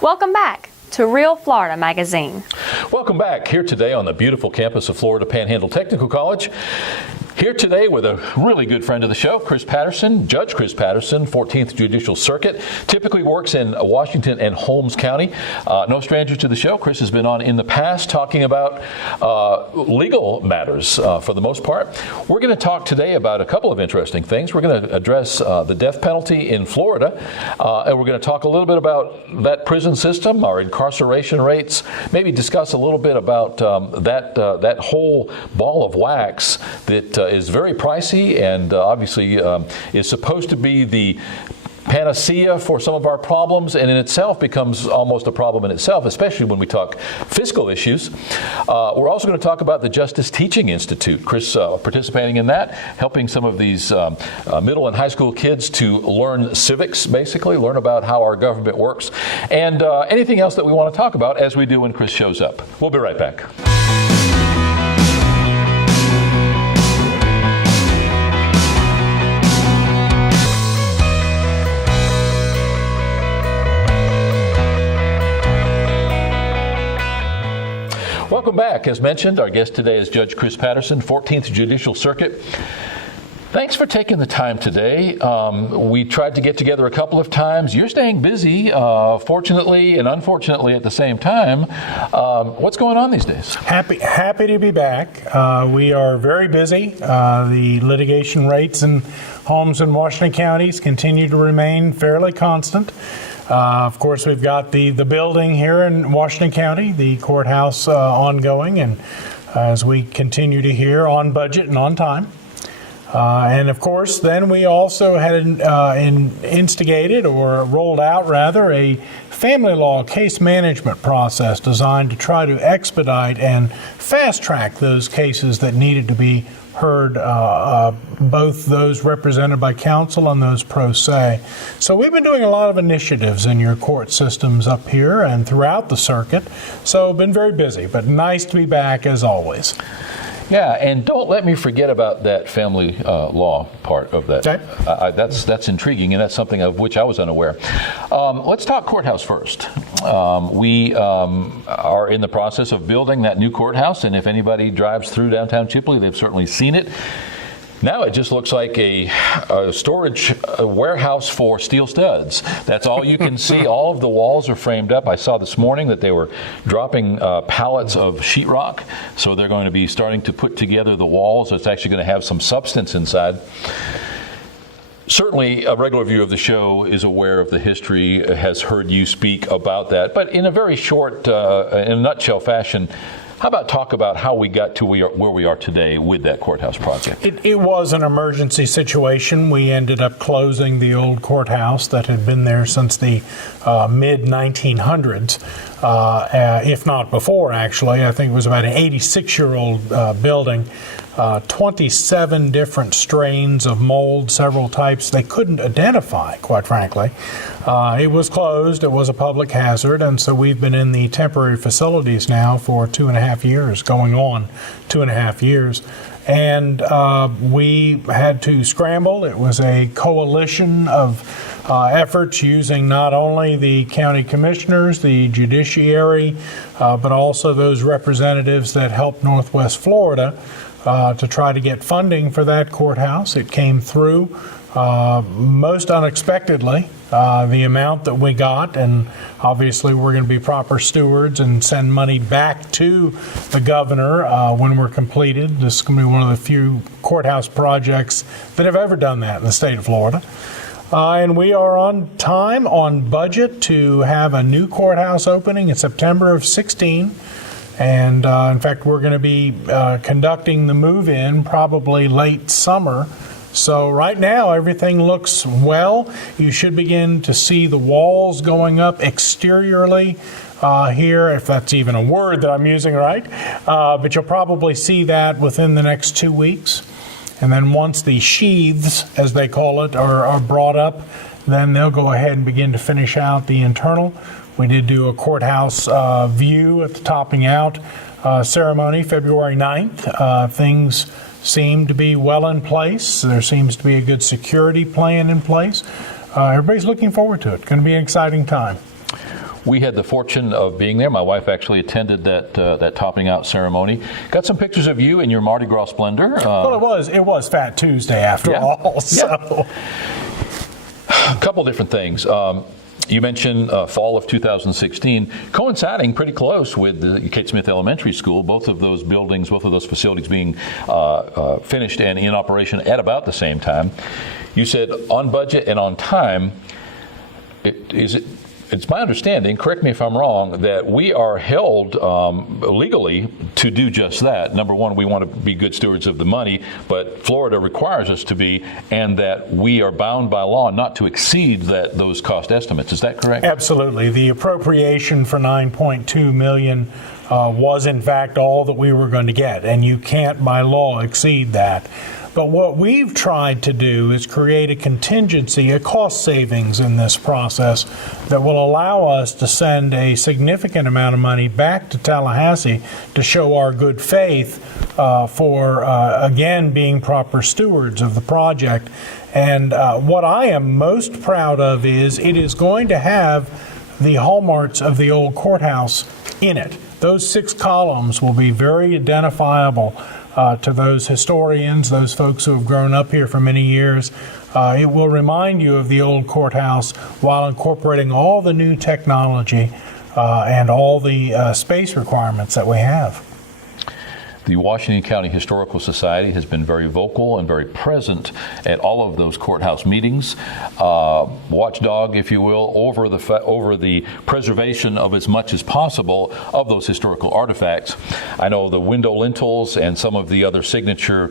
Welcome back to Real Florida Magazine. Welcome back here today on the beautiful campus of Florida Panhandle Technical College. Here today with a really good friend of the show, Chris Patterson, Judge Chris Patterson, 14th Judicial Circuit. Typically works in Washington and Holmes County. No stranger to the show. Chris has been on in the past talking about legal matters for the most part. We're going to talk today about a couple of interesting things. We're going to address the death penalty in Florida, and we're going to talk a little bit about that prison system, our incarceration rates, maybe discuss a little bit about that whole ball of wax that is very pricey and obviously is supposed to be the panacea for some of our problems, and in itself becomes almost a problem in itself, especially when we talk fiscal issues. We're also going to talk about the Justice Teaching Institute. Chris participating in that, helping some of these middle and high school kids to learn civics, basically, learn about how our government works, and anything else that we want to talk about as we do when Chris shows up. We'll be right back. Welcome back. As mentioned, our guest today is Judge Chris Patterson, 14th Judicial Circuit. Thanks for taking the time today. We tried to get together a couple of times. You're staying busy, fortunately and unfortunately at the same time. What's going on these days? Happy to be back. We are very busy. The litigation rates in homes in Washington counties continue to remain fairly constant. Of course, we've got the building here in Washington County, the courthouse ongoing, and as we continue to hear, on budget and on time. And of course, then we also had instigated, or rolled out rather, a family law case management process designed to try to expedite and fast track those cases that needed to be heard, both those represented by counsel and those pro se. So we've been doing a lot of initiatives in your court systems up here and throughout the circuit. So been very busy, but nice to be back as always. Yeah, and don't let me forget about that family law part of that. Okay. That's intriguing, and that's something of which I was unaware. Let's talk courthouse first. We are in the process of building that new courthouse, and if anybody drives through downtown Chipley, they've certainly seen it. Now it just looks like a storage warehouse for steel studs. That's all you can see. All of the walls are framed up. I saw this morning that they were dropping pallets of sheetrock, so they're going to be starting to put together the walls. It's actually going to have some substance inside. Certainly, a regular viewer of the show is aware of the history, has heard you speak about that, but in a very short, in a nutshell fashion, how about talk about how we got to where we are today with that courthouse project? It was an emergency situation. We ended up closing the old courthouse that had been there since the mid-1900s, if not before, actually. I think it was about an 86-year-old building. 27 different strains of mold, several types they couldn't identify, quite frankly. It was closed, it was a public hazard, and so we've been in the temporary facilities now for 2.5 years, going on 2.5 years. And we had to scramble. It was a coalition of efforts using not only the county commissioners, the judiciary, but also those representatives that helped Northwest Florida to try to get funding for that courthouse. It came through most unexpectedly, the amount that we got, and obviously we're going to be proper stewards and send money back to the governor when we're completed. This is going to be one of the few courthouse projects that have ever done that in the state of Florida. And we are on time, on budget, to have a new courthouse opening in September of 2016. And in fact, we're going to be conducting the move-in probably late summer. So right now, everything looks well. You should begin to see the walls going up exteriorly here, if that's even a word that I'm using right. But you'll probably see that within the next 2 weeks. And then once the sheaths, as they call it, are brought up, then they'll go ahead and begin to finish out the internal. We did do a courthouse view at the topping out ceremony February 9th. Things seem to be well in place. There seems to be a good security plan in place. Everybody's looking forward to it. It's going to be an exciting time. We had the fortune of being there. My wife actually attended that topping out ceremony. Got some pictures of you in your Mardi Gras splendor. Well, it was Fat Tuesday after all. So. A couple different things. You mentioned fall of 2016, coinciding pretty close with the Kate Smith Elementary School, both of those buildings, both of those facilities being finished and in operation at about the same time. You said on budget and on time. It's my understanding, correct me if I'm wrong, that we are held legally to do just that. Number one, we want to be good stewards of the money, but Florida requires us to be, and that we are bound by law not to exceed those cost estimates. Is that correct? Absolutely. The appropriation for $9.2 million was in fact all that we were going to get, and you can't by law exceed that. But what we've tried to do is create a contingency, a cost savings in this process that will allow us to send a significant amount of money back to Tallahassee to show our good faith for, again, being proper stewards of the project. And what I am most proud of is it is going to have the hallmarks of the old courthouse in it. Those 6 columns will be very identifiable to those historians, those folks who have grown up here for many years. It will remind you of the old courthouse while incorporating all the new technology and all the space requirements that we have. The Washington County Historical Society has been very vocal and very present at all of those courthouse meetings, watchdog, if you will, over the preservation of as much as possible of those historical artifacts. I know the window lintels and some of the other signature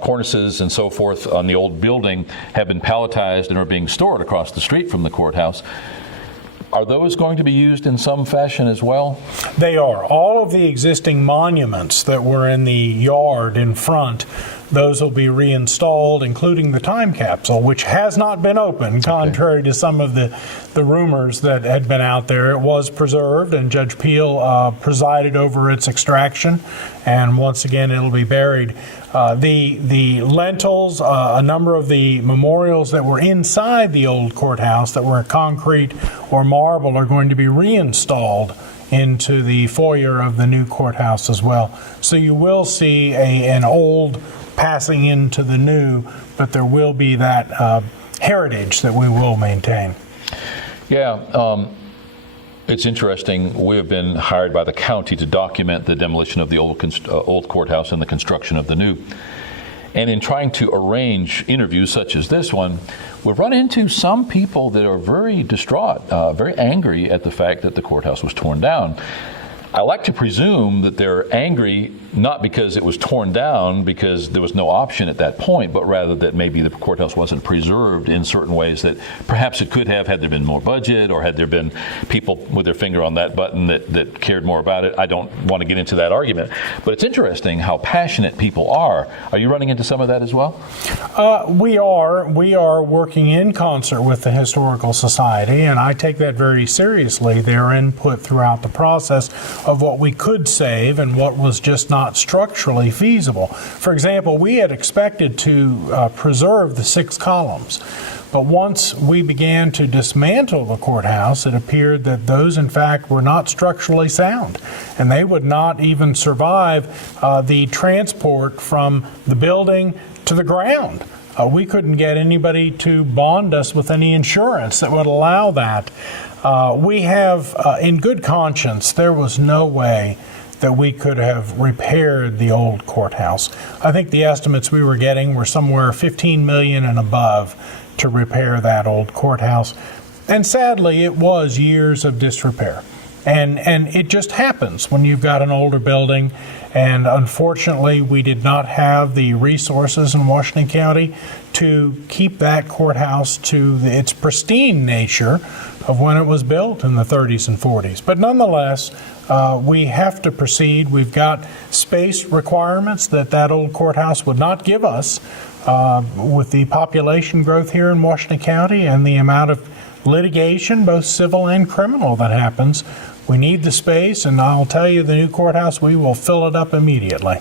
cornices and so forth on the old building have been palletized and are being stored across the street from the courthouse. Are those going to be used in some fashion as well? They are. All of the existing monuments that were in the yard in front, those will be reinstalled, including the time capsule, which has not been opened, contrary to some of the rumors that had been out there. It was preserved, and Judge Peel presided over its extraction, and once again it'll be buried. The lentils, a number of the memorials that were inside the old courthouse that were concrete or marble are going to be reinstalled into the foyer of the new courthouse as well. So you will see an old passing into the new, but there will be that heritage that we will maintain. Yeah. It's interesting. We have been hired by the county to document the demolition of the old courthouse and the construction of the new. And in trying to arrange interviews such as this one, we've run into some people that are very distraught, very angry at the fact that the courthouse was torn down. I like to presume that they're angry not because it was torn down because there was no option at that point, but rather that maybe the courthouse wasn't preserved in certain ways that perhaps it could have had there been more budget or had there been people with their finger on that button that cared more about it. I don't want to get into that argument, but it's interesting how passionate people are. Are you running into some of that as well? We are working in concert with the Historical Society, and I take that very seriously, their input throughout the process of what we could save and what was just not structurally feasible. For example, we had expected to preserve the 6 columns, but once we began to dismantle the courthouse, it appeared that those in fact were not structurally sound, and they would not even survive the transport from the building to the ground. We couldn't get anybody to bond us with any insurance that would allow that. We have, in good conscience, there was no way that we could have repaired the old courthouse. I think the estimates we were getting were somewhere $15 million and above to repair that old courthouse. And sadly, it was years of disrepair. And it just happens when you've got an older building. And unfortunately, we did not have the resources in Washington County to keep that courthouse to its pristine nature of when it was built in the 30s and 40s. But nonetheless, we have to proceed. We've got space requirements that old courthouse would not give us with the population growth here in Washington County and the amount of litigation, both civil and criminal, that happens. We need the space, and I'll tell you, the new courthouse, we will fill it up immediately.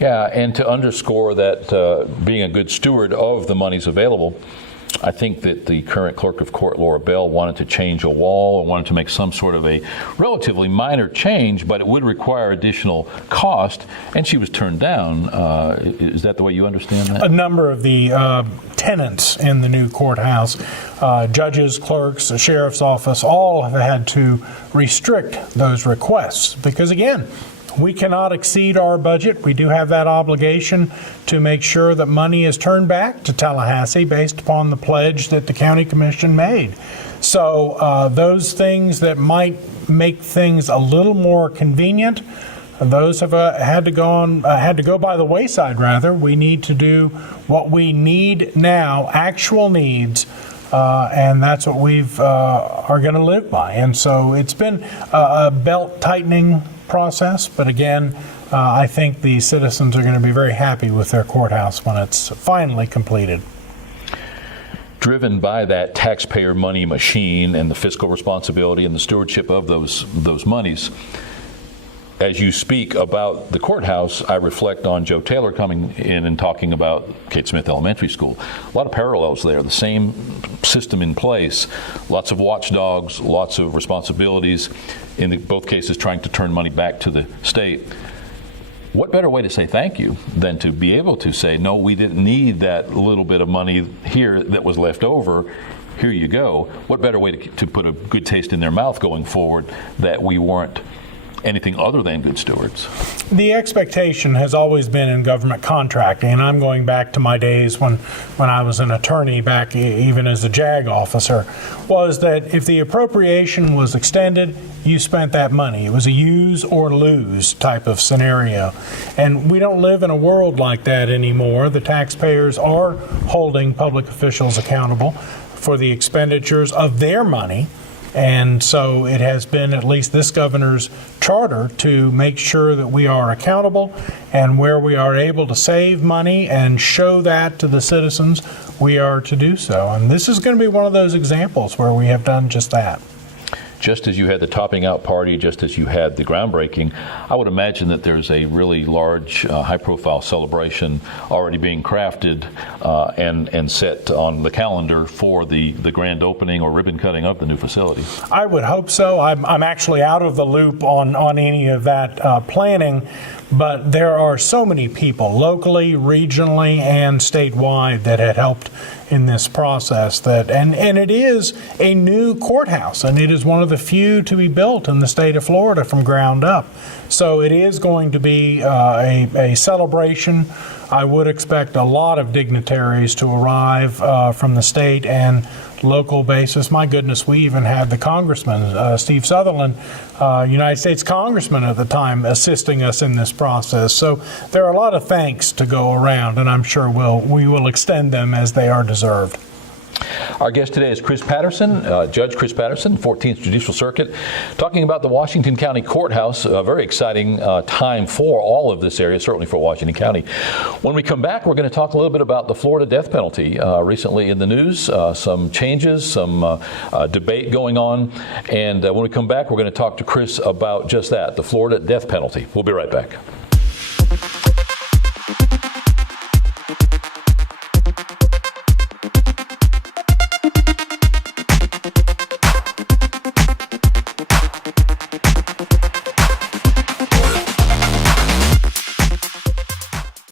Yeah, and to underscore that being a good steward of the monies available, I think that the current clerk of court, Laura Bell, wanted to change a wall or wanted to make some sort of a relatively minor change, but it would require additional cost, and she was turned down. Is that the way you understand that? A number of the tenants in the new courthouse, judges, clerks, the sheriff's office, all have had to restrict those requests because, again, we cannot exceed our budget. We do have that obligation to make sure that money is turned back to Tallahassee based upon the pledge that the county commission made. So those things that might make things a little more convenient, those have had to go by the wayside. Rather, we need to do what we need now, actual needs. And that's what we've are going to live by. And so it's been a belt tightening process, but again, I think the citizens are going to be very happy with their courthouse when it's finally completed. Driven by that taxpayer money machine and the fiscal responsibility and the stewardship of those monies, as you speak about the courthouse, I reflect on Joe Taylor coming in and talking about Kate Smith Elementary School. A lot of parallels there, the same system in place, lots of watchdogs, lots of responsibilities, in both cases trying to turn money back to the state. What better way to say thank you than to be able to say, no, we didn't need that little bit of money here that was left over. Here you go. What better way to put a good taste in their mouth going forward that we weren't anything other than good stewards? The expectation has always been in government contracting, and I'm going back to my days when I was an attorney, back even as a JAG officer, was that if the appropriation was extended, you spent that money. It was a use or lose type of scenario. And we don't live in a world like that anymore. The taxpayers are holding public officials accountable for the expenditures of their money. And so it has been at least this governor's charter to make sure that we are accountable, and where we are able to save money and show that to the citizens, we are to do so. And this is going to be one of those examples where we have done just that. Just as you had the topping out party, just as you had the groundbreaking, I would imagine that there's a really large, high-profile celebration already being crafted and set on the calendar for the grand opening or ribbon cutting of the new facility. I would hope so. I'm actually out of the loop on any of that planning, but there are so many people locally, regionally, and statewide that had helped in this process, and it is a new courthouse, and it is one of the few to be built in the state of Florida from ground up. So it is going to be a celebration. I would expect a lot of dignitaries to arrive from the state and local basis. My goodness, we even had the Congressman, Steve Sutherland, United States Congressman at the time, assisting us in this process. So there are a lot of thanks to go around, and I'm sure we will extend them as they are deserved. Our guest today is Chris Patterson, Judge Chris Patterson, 14th Judicial Circuit, talking about the Washington County Courthouse. A very exciting time for all of this area, certainly for Washington County. When we come back, we're going to talk a little bit about the Florida death penalty. Recently in the news, some changes, some debate going on. And when we come back, we're going to talk to Chris about just that, the Florida death penalty. We'll be right back.